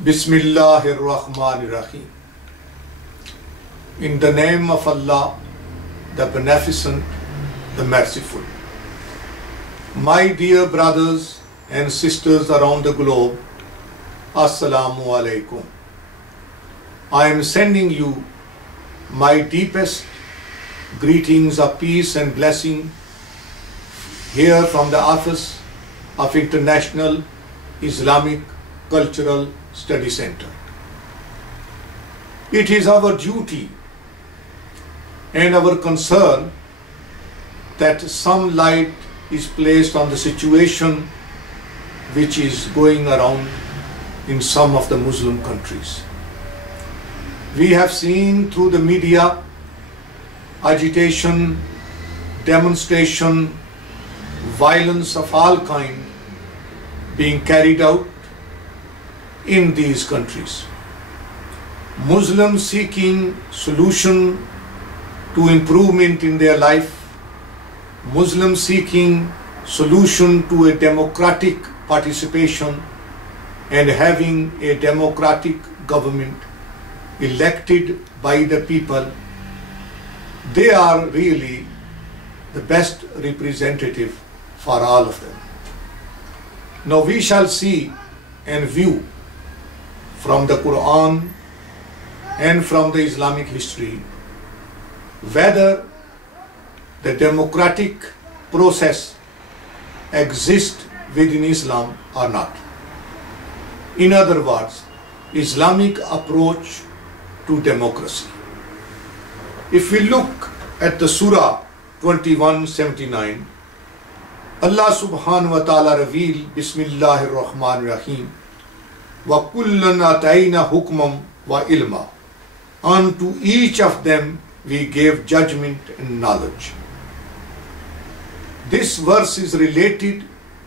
Bismillahirrahmanirrahim. In the name of Allah, the Beneficent, the Merciful. My dear brothers and sisters around the globe, Assalamu alaikum. I am sending you my deepest greetings of peace and blessing here from the office of International Islamic Cultural Study Center. It is our duty and our concern that some light is placed on the situation which is going around in some of the Muslim countries. We have seen through the media agitation, demonstration, violence of all kind being carried out in these countries. Muslims seeking solution to improvement in their life, Muslims seeking solution to a democratic participation and having a democratic government elected by the people. They are really the best representative for all of them. Now we shall see and view from the Quran and from the Islamic history whether the democratic process exists within Islam or not. In other words, Islamic approach to democracy. If we look at the Surah 21:79, Allah subhanahu wa ta'ala revealed Bismillahir Rahmanir Rahim, wa kullan atayna hukmam wa ilma. Unto each of them we gave judgment and knowledge. This verse is related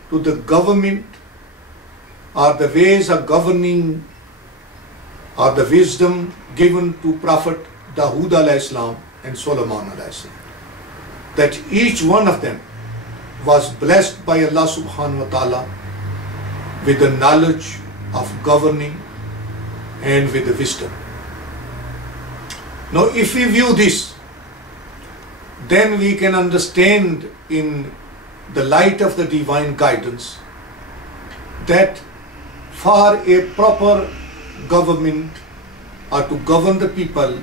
to the government or the ways of governing or the wisdom given to Prophet Dawood alayhi salam and Solomon alayhi salam. That each one of them was blessed by Allah subhanahu wa ta'ala with the knowledge of governing and with the wisdom. Now if we view this, then we can understand in the light of the divine guidance that for a proper government or to govern the people,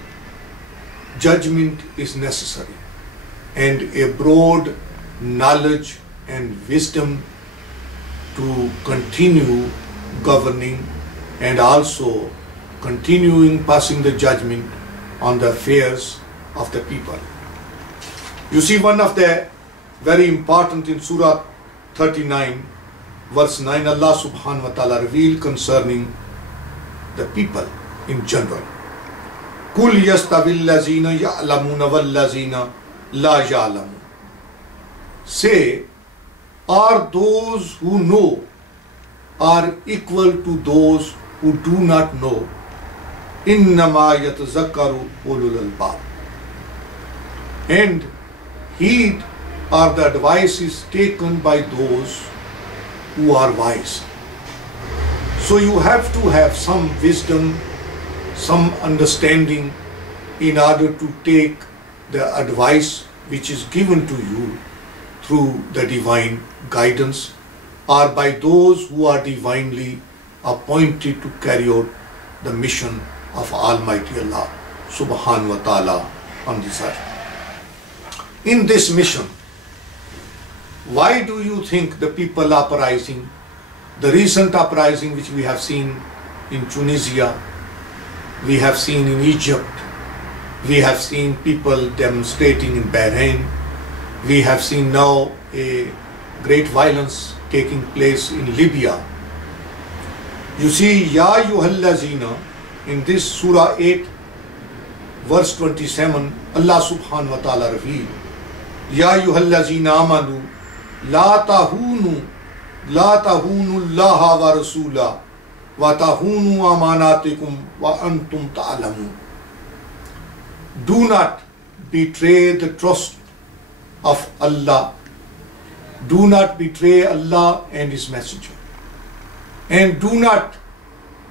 judgment is necessary and a broad knowledge and wisdom to continue governing and also continuing passing the judgment on the affairs of the people. You see, one of the very important in Surah 39 verse 9, Allah subhanahu wa ta'ala revealed concerning the people in general. Kul yastavil lazina ya'lamuna wal lazina la ya'lamun. Say, are those who know are equal to those who do not know? Innama yatazakkaru ulul albab. And heed or the advice is taken by those who are wise. So you have to have some wisdom, some understanding in order to take the advice which is given to you through the divine guidance or by those who are divinely appointed to carry out the mission of Almighty Allah subhanahu wa ta'ala on this earth. In this mission, why do you think the people uprising, the recent uprising which we have seen in Tunisia, we have seen in Egypt, we have seen people demonstrating in Bahrain, we have seen now a great violence taking place in Libya. You see, Ya Yuhallazina, in this Surah 8, verse 27, Allah subhanahu wa ta'ala revealed, Ya Yuhallazina amanu, La tahunu Allaha wa Rasula, wa tahunu amanatikum wa antum ta'alamun. Do not betray the trust of Allah. Do not betray Allah and His Messenger. And do not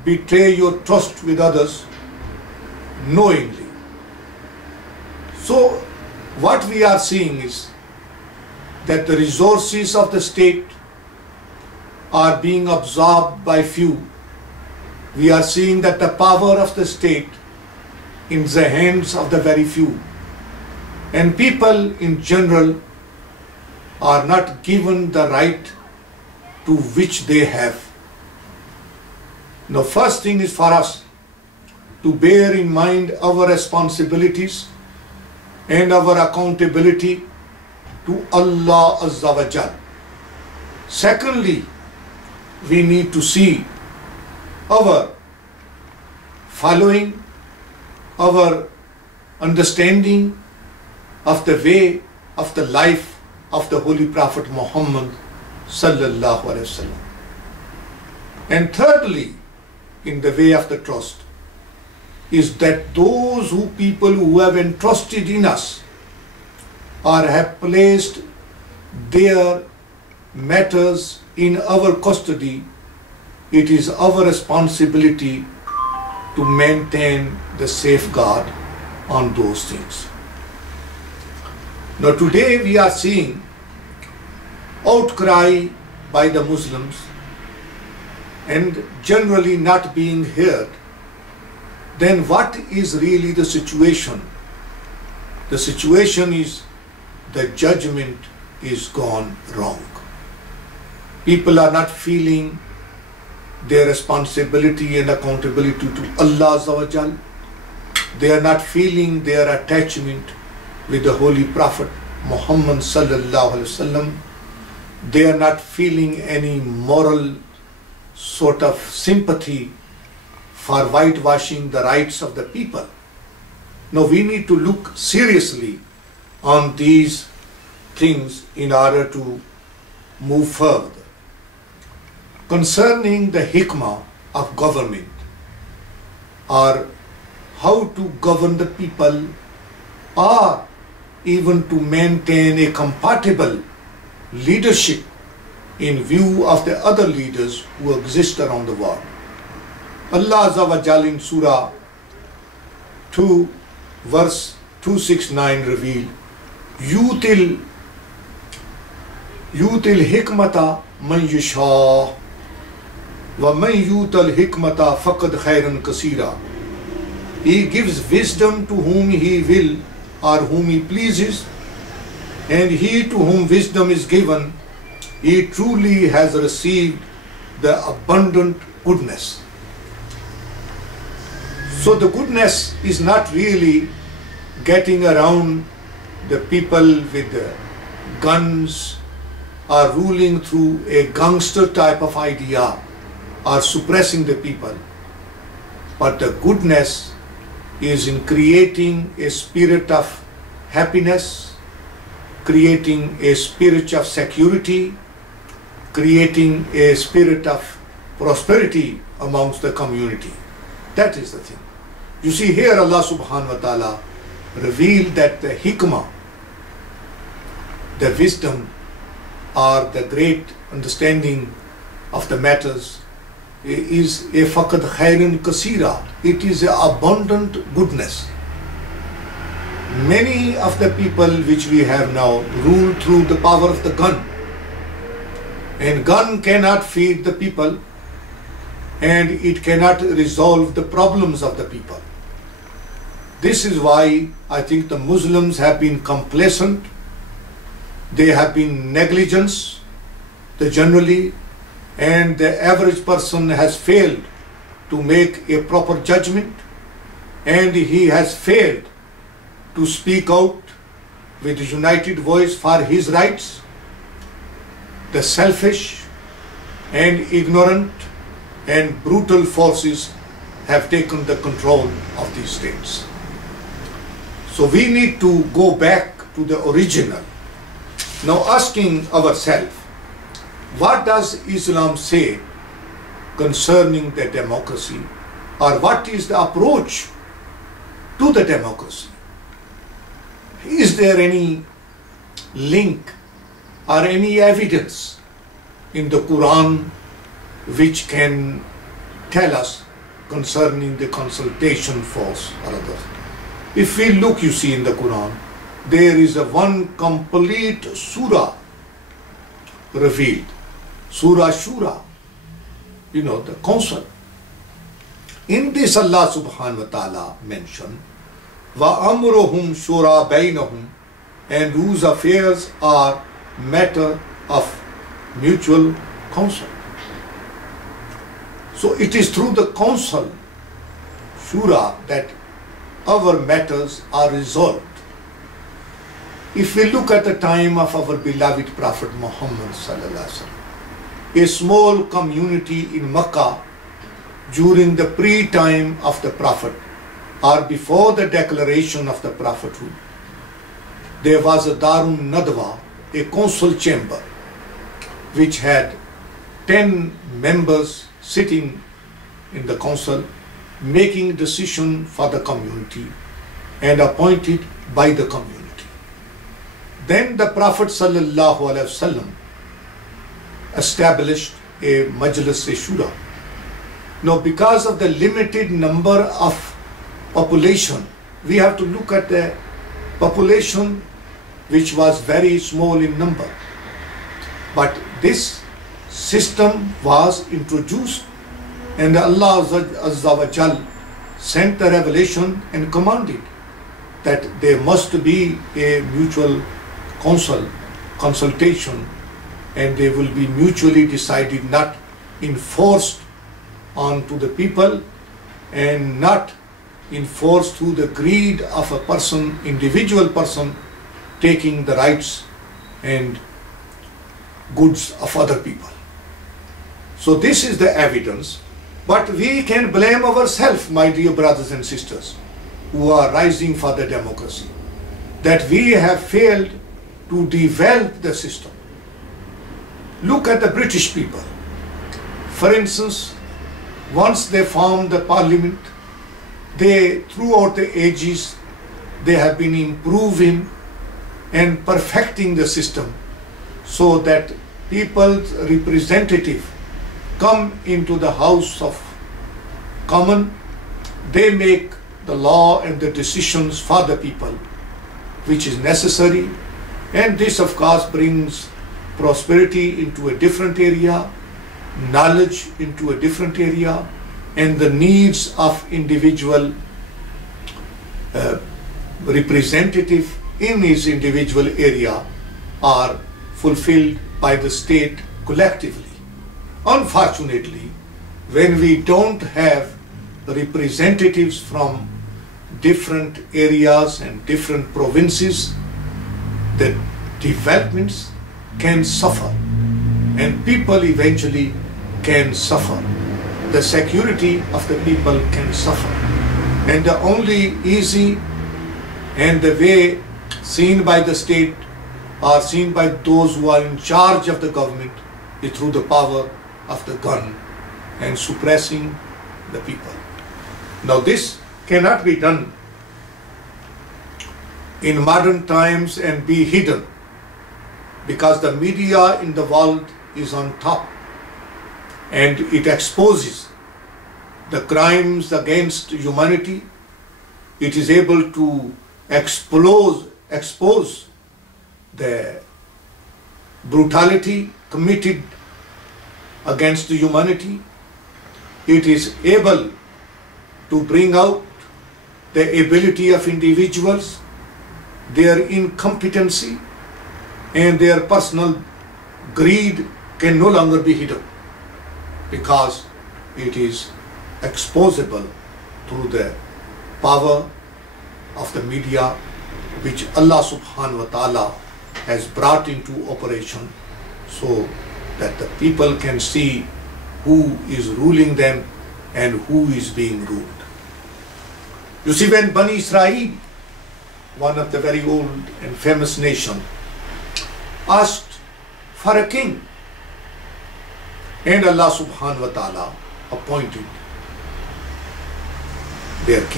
betray your trust with others knowingly. So what we are seeing is that the resources of the state are being absorbed by few. We are seeing that the power of the state in the hands of the very few. And people in general are not given the right to which they have. The first thing is for us to bear in mind our responsibilities and our accountability to Allah Azza wa Jal. Secondly, we need to see our following, our understanding of the way of the life of the Holy Prophet Muhammad Sallallahu Alaihi Wasallam. And thirdly, in the way of the trust, is that those people who have entrusted in us or have placed their matters in our custody, it is our responsibility to maintain the safeguard on those things. Now today we are seeing outcry by the Muslims and generally not being heard. Then what is really the situation? The situation is the judgment is gone wrong. People are not feeling their responsibility and accountability to Allah Azza wa Jal. They are not feeling their attachment with the Holy Prophet Muhammad Sallallahu Alaihi Wasallam. They are not feeling any moral sort of sympathy for whitewashing the rights of the people. Now we need to look seriously on these things in order to move further. Concerning the hikmah of government, or how to govern the people, or even to maintain a compatible leadership in view of the other leaders who exist around the world. Allah Azza wa Jal in Surah 2 verse 269 revealed, Yutil hikmata man yasha wa man yutal hikmata faqad khairan kasira. He gives wisdom to whom he will or whom he pleases, and he to whom wisdom is given, he truly has received the abundant goodness. So the goodness is not really getting around the people with the guns or ruling through a gangster type of idea or suppressing the people. But the goodness is in creating a spirit of happiness, creating a spirit of security, creating a spirit of prosperity amongst the community. That is the thing. You see here Allah subhanahu wa ta'ala revealed that the hikmah, the wisdom or the great understanding of the matters is a faqad khairan kasira. It is an abundant goodness. Many of the people which we have now rule through the power of the gun, and gun cannot feed the people and it cannot resolve the problems of the people. This is why I think the Muslims have been complacent, they have been negligent generally, and the average person has failed to make a proper judgment, and he has failed to speak out with a united voice for his rights. The selfish and ignorant and brutal forces have taken the control of these states. So we need to go back to the original. Now asking ourselves, what does Islam say concerning the democracy, or what is the approach to the democracy? Is there any link or any evidence in the Quran which can tell us concerning the consultation force or others. If we look, you see in the Quran, there is a one complete surah revealed. Surah Shura, you know, the council. In this Allah subhanahu wa ta'ala mentioned, وَأَمْرُهُمْ شُورَى بَيْنَهُمْ, and whose affairs are matter of mutual counsel. So it is through the counsel, Shura, that our matters are resolved. If we look at the time of our beloved Prophet Muhammad sallallahu alaihi wasallam, a small community in Makkah during the pre-time of the Prophet or before the declaration of the prophethood, there was a Darun Nadwa, a council chamber, which had 10 members sitting in the council, making decision for the community and appointed by the community. Then the Prophet sallallahu alaihi wasallam established a Majlis Shura. Now, because of the limited number of population, we have to look at the population which was very small in number. But this system was introduced, and Allah Azza wa Jal sent the revelation and commanded that there must be a mutual consultation, and they will be mutually decided, not enforced onto the people and not enforced through the greed of a person, individual person, taking the rights and goods of other people. So this is the evidence, but we can blame ourselves, my dear brothers and sisters, who are rising for the democracy, that we have failed to develop the system. Look at the British people. For instance, once they formed the parliament, they, throughout the ages, they have been improving and perfecting the system so that people's representative come into the House of Commons, they make the law and the decisions for the people, which is necessary, and this of course brings prosperity into a different area, knowledge into a different area, and the needs of individual representative in his individual area are fulfilled by the state collectively. Unfortunately, when we don't have representatives from different areas and different provinces, the developments can suffer, and people eventually can suffer. The security of the people can suffer. And the only easy and the way seen by the state or seen by those who are in charge of the government is through the power of the gun and suppressing the people. Now this cannot be done in modern times and be hidden, because the media in the world is on top and it exposes the crimes against humanity. It is able to expose the brutality committed against the humanity. It is able to bring out the ability of individuals, their incompetency, and their personal greed can no longer be hidden, because it is exposable through the power of the media, which Allah subhanahu wa ta'ala has brought into operation so that the people can see who is ruling them and who is being ruled. You see, when Bani Israel, one of the very old and famous nation, asked for a king, and Allah subhanahu wa ta'ala appointed their king.